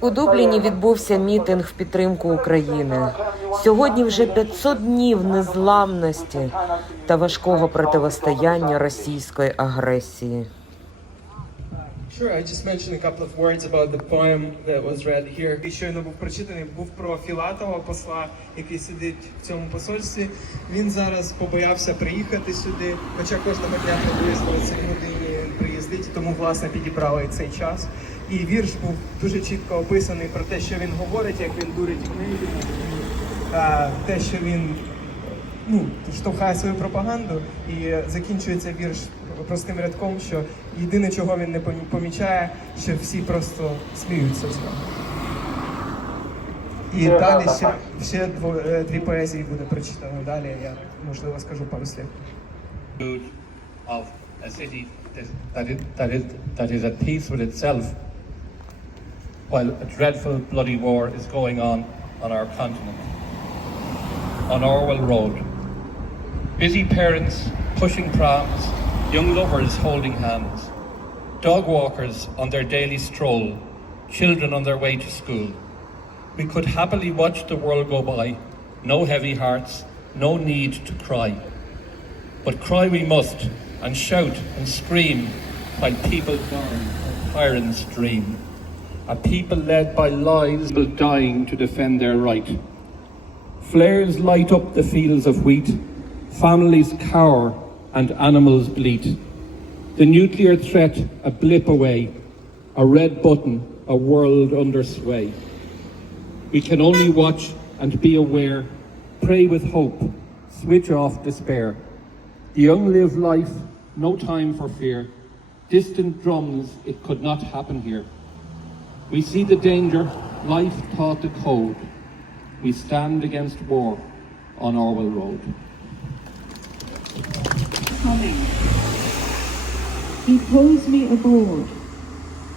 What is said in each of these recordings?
У Дубліні відбувся мітинг в підтримку України. Сьогодні вже 500 днів незламності та важкого протистояння російської агресії. Sure, I just mentioned a couple of words about the poem that was read here. Щойно був прочитаний, був про Філатова, посла, який сидить в цьому посольстві. Він зараз побоявся приїхати сюди, хоча кожного дня приблизно о цій годині він приїздить, тому, власне, підібрали цей час. І вірш був дуже чітко описаний про те, що він говорить, як він дурить медіа, те, що він штовхає свою пропаганду, і закінчується вірш простим рядком, що єдине, чого він не помічає, що всі просто сміються з нього. І далі ще дві поезії буде прочитано. Далі я, можливо, скажу пару слів. Of a city that is at peace with itself, while a dreadful bloody war is going on our continent. On Orwell Road, busy parents pushing prams, young lovers holding hands, dog walkers on their daily stroll, children on their way to school. We could happily watch the world go by, no heavy hearts, no need to cry. But cry we must, and shout and scream, while people burn and tyrants dream. A people led by lies, people dying to defend their right. Flares light up the fields of wheat, families cower and animals bleat. The nuclear threat a blip away, a red button, a world under sway. We can only watch and be aware, pray with hope, switch off despair. The young live life, no time for fear. Distant drums, it could not happen here. We see the danger, life taught the code. We stand against war on Orwell Road. Coming. He pulls me aboard.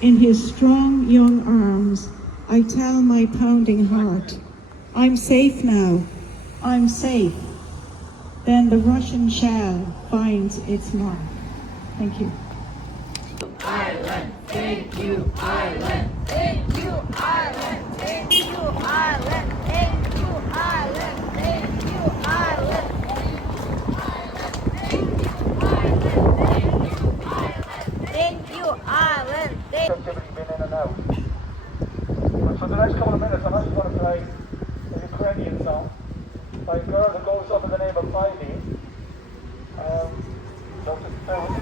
In his strong young arms, I tell my pounding heart, I'm safe now, I'm safe. Then the Russian shell finds its mark. Thank you. Ireland, thank you, Ireland, thank you, Ireland, thank you, Ireland, thank you, Ireland, thank you, Ireland, thank you, Ireland, thank you, Ireland, thank you, been in and out. But for the next couple of minutes, I'm actually going to play a Ukrainian song by a girl who goes under the name of Ivy. So just bear with me.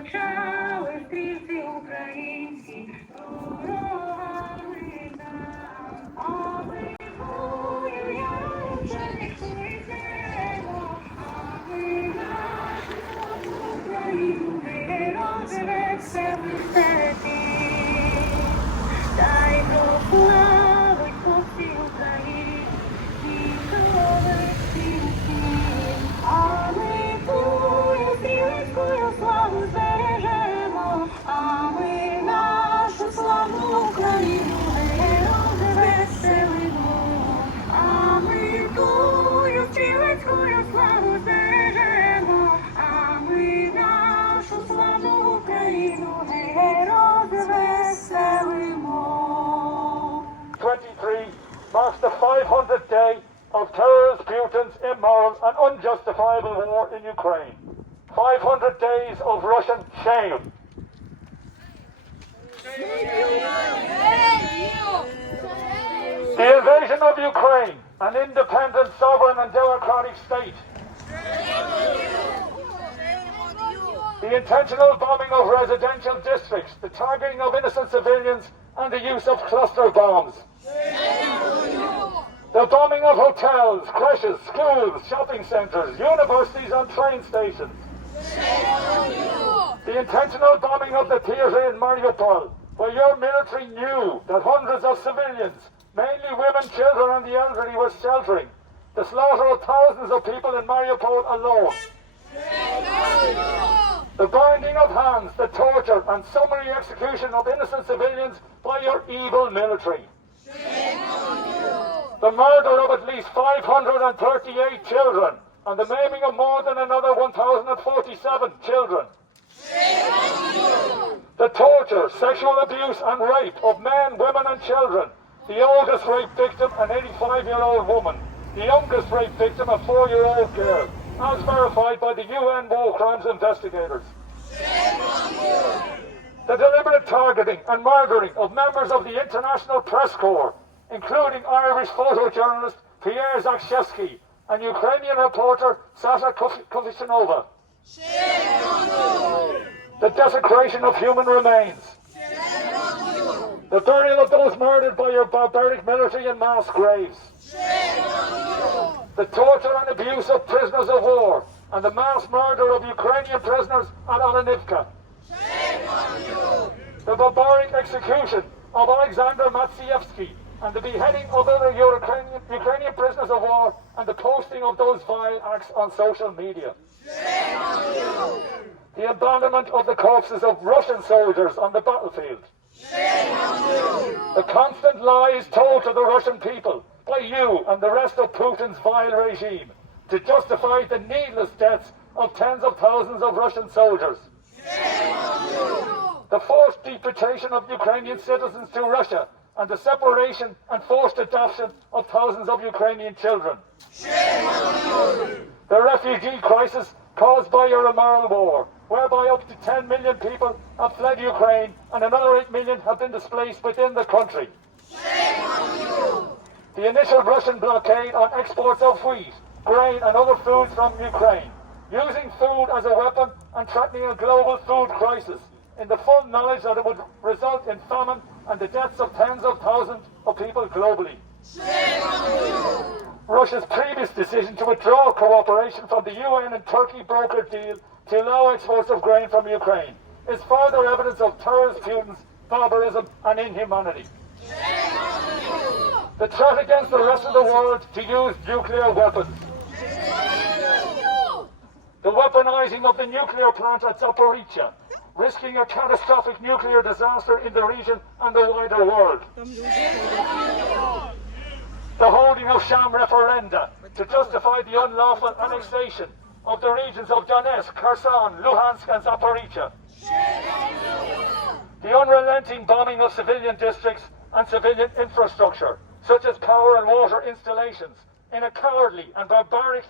Розпочали стрільці українці, ворогами нам, а ми воюємо, вже не йдемо, а ми нашу Україну не розвеселимо в степі. Дай прославить по всій Україні, ніколи всі, а ми тую стрілецькою славу збережемо, а ми нашу славну Україну не розвеселимо, а ми тую стрілецькою славу збережемо, а ми нашу славну Україну не розвеселимо. 23 marks the 500th day of terrorist Putin's immoral and unjustifiable war in Ukraine. 500 days of Russian shame. The invasion of Ukraine, an independent, sovereign and democratic state. The intentional bombing of residential districts, the targeting of innocent civilians and the use of cluster bombs. The bombing of hotels, creches, schools, shopping centres, universities and train stations. The intentional bombing of the theatre in Mariupol, where your military knew that hundreds of civilians, mainly women, children and the elderly, were sheltering. The slaughter of thousands of people in Mariupol alone. The binding of hands, the torture and summary execution of innocent civilians by your evil military. The murder of at least 538 children and the maiming of more than another 1,047 children. The torture, sexual abuse and rape of men, women and children. The oldest rape victim, an 85-year-old woman. The youngest rape victim, a 4-year-old girl, as verified by the UN War Crimes investigators. The deliberate targeting and murdering of members of the International Press Corps, including Irish photojournalist Pierre Zakrzewski and Ukrainian reporter Sasha Kovichanova. The desecration of human remains. The burial of those murdered by your barbaric military in mass graves. The torture and abuse of prisoners of war and the mass murder of Ukrainian prisoners at Olenivka. The barbaric execution of Alexander Matsievsky and the beheading of other Ukrainian prisoners of war and the posting of those vile acts on social media. The abandonment of the corpses of Russian soldiers on the battlefield. The constant lies told to the Russian people by you and the rest of Putin's vile regime to justify the needless deaths of tens of thousands of Russian soldiers. The forced deportation of Ukrainian citizens to Russia and the separation and forced adoption of thousands of Ukrainian children. The refugee crisis caused by your immoral war, whereby up to 10 million people have fled Ukraine and another 8 million have been displaced within the country. The initial Russian blockade on exports of wheat, grain and other foods from Ukraine, using food as a weapon and threatening a global food crisis in the full knowledge that it would result in famine and the deaths of tens of thousands of people globally. Russia's previous decision to withdraw cooperation from the UN and Turkey brokered deal to allow exports of grain from Ukraine is further evidence of terrorist Putin's barbarism and inhumanity. The threat against the rest of the world to use nuclear weapons. The weaponizing of the nuclear plant at Zaporizhzhia, risking a catastrophic nuclear disaster in the region and the wider world. The holding of sham referenda to justify the unlawful annexation of the regions of Donetsk, Kherson, Luhansk and Zaporizhzhia. The unrelenting bombing of civilian districts and civilian infrastructure, such as power and water installations, in a cowardly and barbaric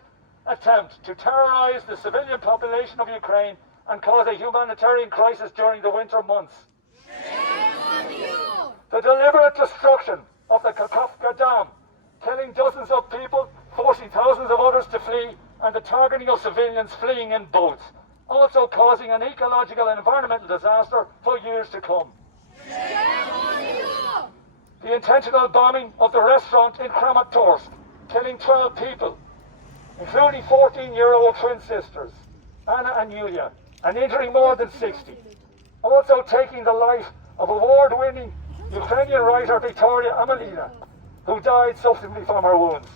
attempt to terrorize the civilian population of Ukraine and cause a humanitarian crisis during the winter months. The deliberate destruction of the Kakhovka Dam, killing dozens of people, forcing thousands of others to flee, and the targeting of civilians fleeing in boats, also causing an ecological and environmental disaster for years to come. The intentional bombing of the restaurant in Kramatorsk, killing 12 people, including 14-year-old twin sisters, Anna and Yulia, and injuring more than 60. Also taking the life of award-winning Ukrainian writer Victoria Amelina, who died subsequently from her wounds.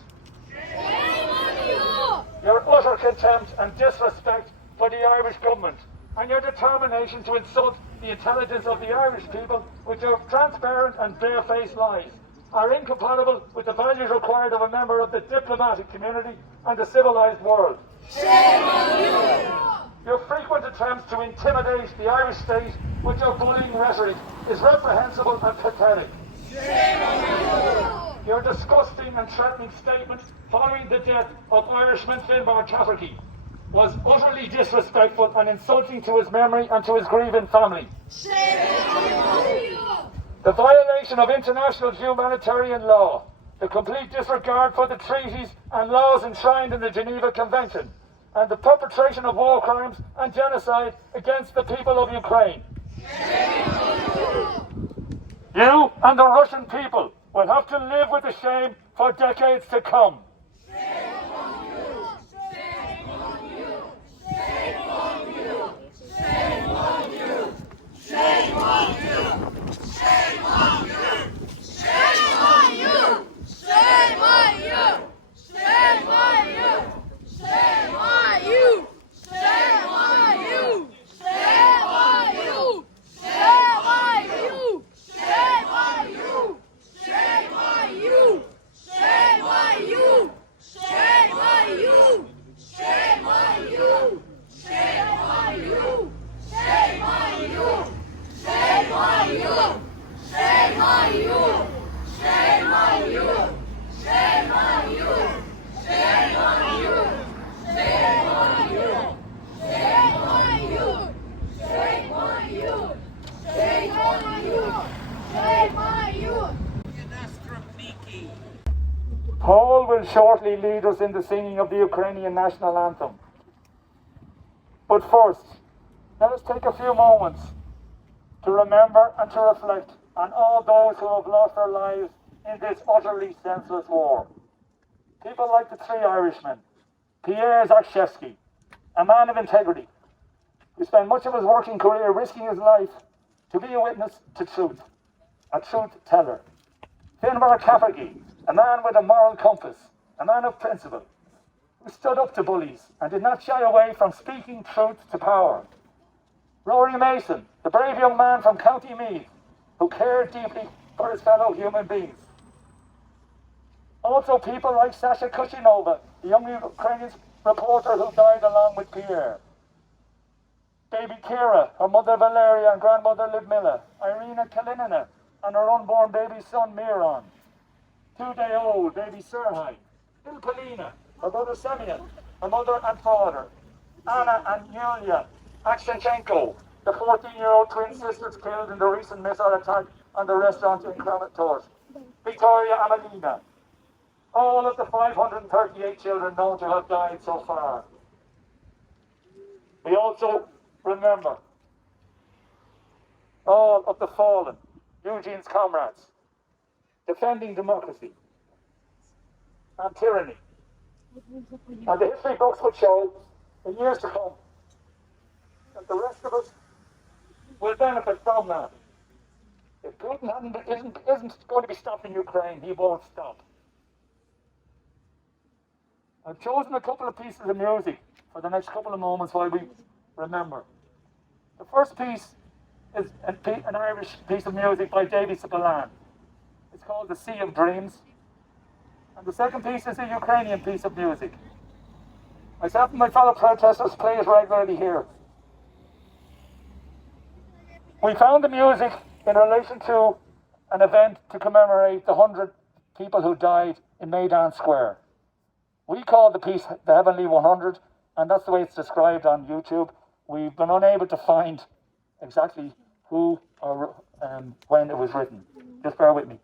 Your utter contempt and disrespect for the Irish government and your determination to insult the intelligence of the Irish people with your transparent and barefaced lies are incompatible with the values required of a member of the diplomatic community and the civilized world. Shame on you! Your frequent attempts to intimidate the Irish state with your bullying rhetoric is reprehensible and pathetic. Shame on you! Your disgusting and threatening statement following the death of Irishman Finbar Cafferty was utterly disrespectful and insulting to his memory and to his grieving family. Shame on you! The violation of international humanitarian law, the complete disregard for the treaties and laws enshrined in the Geneva Convention, and the perpetration of war crimes and genocide against the people of Ukraine. You and the Russian people will have to live with the shame for decades to come. Shame on you! Paul will shortly lead us in the singing of the Ukrainian national anthem. But first, let us take a few moments to remember and to reflect on all those who have lost their lives in this utterly senseless war. People like the three Irishmen, Pierre Zakrzewski, a man of integrity, who spent much of his working career risking his life to be a witness to truth, a truth teller. Finnmar Cafferty, a man with a moral compass, a man of principle, who stood up to bullies and did not shy away from speaking truth to power. Rory Mason, the brave young man from County Meath, who cared deeply for his fellow human beings. Also people like Sasha Kuchinova, the young Ukrainian reporter who died along with Pierre. Baby Kira, her mother Valeria and grandmother Lyudmila, Irina Kalinina, and her unborn baby son Miron. 2-day-old baby Serhai, little Polina, her brother Semyon, her mother and father, Anna and Yulia Aksenchenko, the 14-year-old twin sisters killed in the recent missile attack on the restaurant in Kramatorsk, Victoria Amalina, all of the 538 children known to have died so far. We also remember all of the fallen, Eugene's comrades, defending democracy and tyranny. And the history books will show, in years to come, that the rest of us will benefit from that. If Putin isn't going to be stopped in Ukraine, he won't stop. I've chosen a couple of pieces of music for the next couple of moments while we remember. The first piece is an Irish piece of music by Davy Sipalan. It's called The Sea of Dreams. And the second piece is a Ukrainian piece of music. Myself and my fellow protesters play it regularly here. We found the music in relation to an event to commemorate the 100 people who died in Maidan Square. We call the piece The Heavenly 100, and that's the way it's described on YouTube. We've been unable to find exactly who or when it was written. Just bear with me.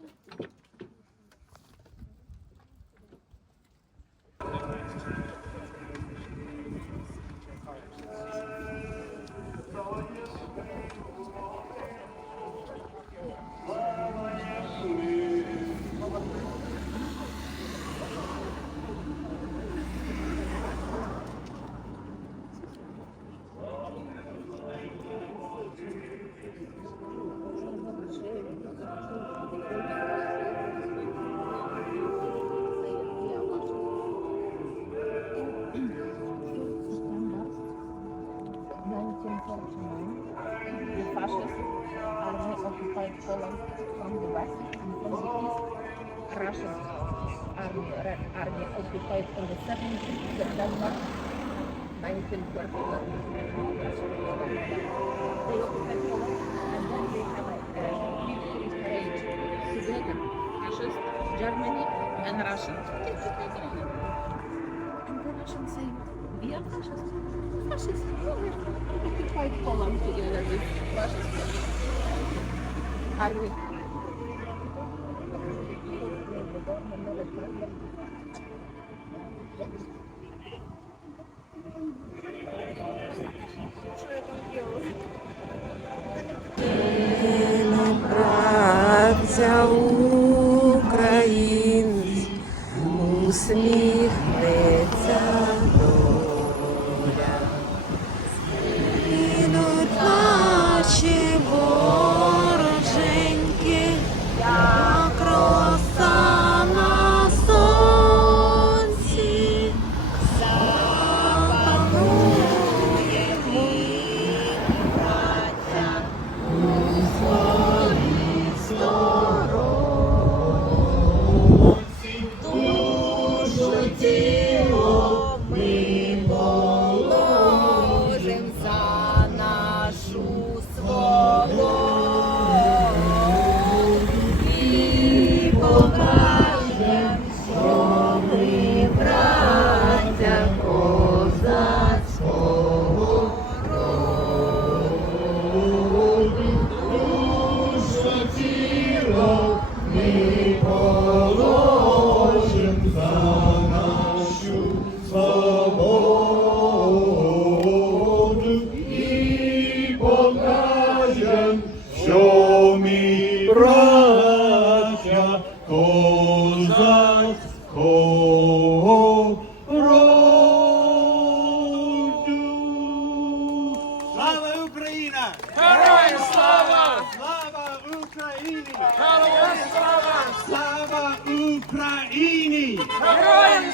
The fascist army occupied Poland from the west and from the east. Russian Red Army occupied on the 7th September 1941. They occupied Poland and then they have a victory parade together. Fascist, Germany and Russia. And the Russians say, we are fascists. Fascists, occupied Poland together with fascist army. Праця українць, усміхнеться доля. Ідуть наші вороженьки, як роса на сонці. Запануємо і праця у своїй стороні. браття козацького роду. Слава Україна! Героям слава! Слава Україні! Героям слава! Слава Україні! Героям